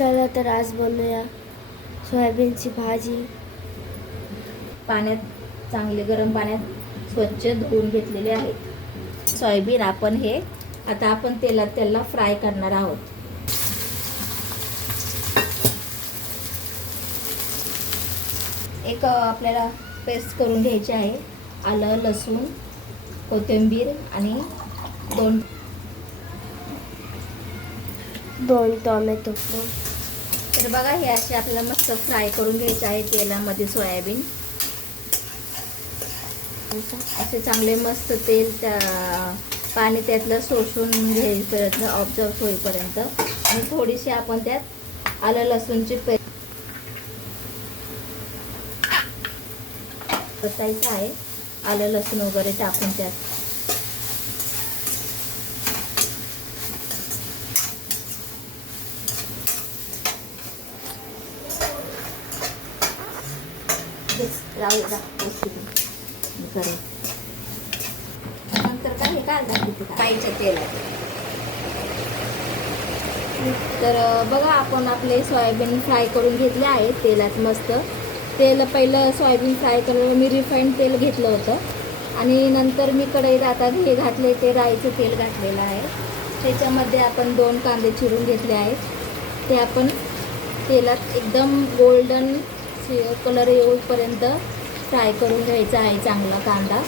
चला तर आज बनवूया सोयाबीनची भाजी. पाण्यात चांगले गरम पाण्यात स्वच्छ धुवून घेतलेले आहेत सोयाबीन. आता आपण तेलात त्याला फ्राय करणार आहोत. एक आपल्याला पेस्ट करून घ्यायची आहे. आलं, लसूण, कोथिंबीर आणि दोन टोमॅटो. तर बघा, हे असे आपल्याला मस्त फ्राय करून घ्यायचे आहे तेलामध्ये सोयाबीन. असे चांगले मस्त तेल पाणी त्यातलं शोषून घ्यायपर्यंत, ऑब्झर्व होईपर्यंत. आणि थोडीशी आपण त्यात आलं लसूणची पेस्ट परतायचं आहे. आलं लसूण वगैरे टाकून त्यात नंतर काय हे कायच्या तेलात. तर बघा, आपण आपले सोयाबीन फ्राय करून घेतले आहे तेलात मस्त. तेल पहिलं सोयाबीन फ्राय करायला मी रिफाईंड तेल घेतलं होतं आणि नंतर मी कढईत आता हे घातले, ते राईचं तेल घातलेलं आहे. त्याच्यामध्ये आपण 2 कांदे चिरून घेतले आहेत. ते आपण तेलात एकदम गोल्डन कलर येऊपर्यंत फ्राय करून घ्यायचा आहे चांगला कांदा.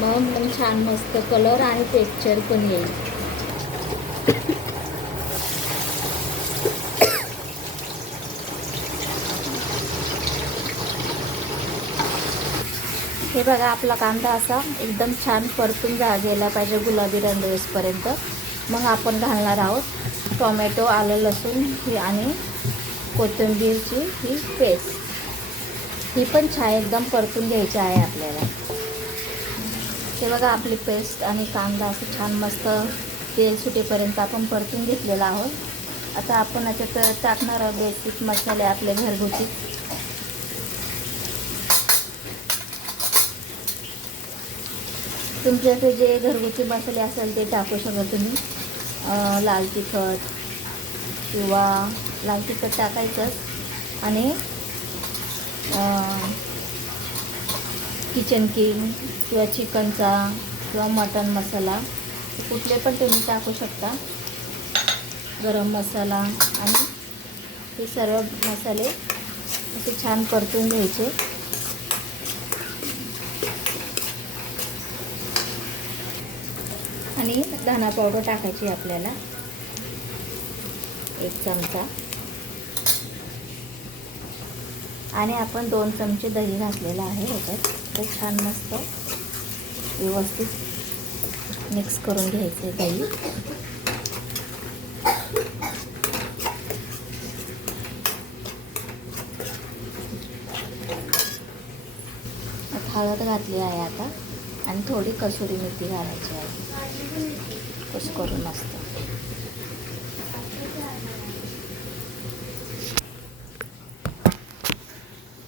मग छान मस्त कलर आणि टेक्स्चर पण येईल. हे बघा, आपला कांदा असा एकदम छान परतून गेला पाहिजे गुलाबी रंग येईपर्यंत. मग आपण घालणार आहोत टोमॅटो, आलं लसूण ही आणि कोथिंबीरची ही पेस्ट. ही पण छान एकदम परतून घ्यायची आहे आपल्याला. हे बघा, आपली पेस्ट आणि कांदा असं छान मस्त तेल सुटेपर्यंत आपण परतून घेतलेला आहोत. आता आपण याच्यात टाकणार आहोत बेसिक मसाले आपले घरगुती. तुमच्याकडे जे घरगुती मसाले असेल ते टाकू शकता तुम्ही. लाल तिखट किंवा लाल तिखट टाकायचं आणि किचन किंग किंवा चिकनचा किंवा मटन मसाला कुठले पण तुम्ही टाकू शकता. गरम मसाला आणि हे सर्व मसाले असे छान परतून घ्यायचे. आणि धना पावडर टाकायची आपल्याला 1 चमचा. आणि आपण 2 चमचे दही घातलेलं आहे ह्याच्यात. ते छान मस्त व्यवस्थित मिक्स करून घ्यायचे दही. हळद घातली आहे आता आणि थोडी कसुरी मेथी घालायची आहे. कसं करून मस्त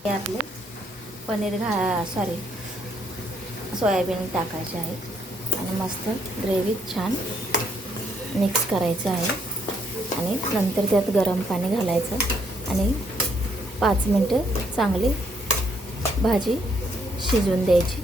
हे आपले सोयाबीन टाकायचे आहेत आणि मस्त ग्रेव्ही छान मिक्स करायचं आहे. आणि नंतर त्यात गरम पाणी घालायचं आणि 5 मिनटं चांगली भाजी शिजवून द्यायची.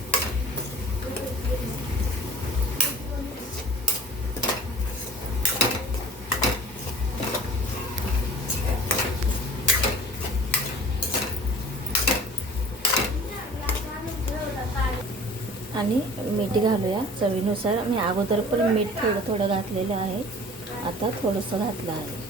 आणि मीठ घालूया चवीनुसार. मी अगोदर पण मीठ थोडं थोडं घातलेलं आहे, आता थोडंसं घातलं आहे.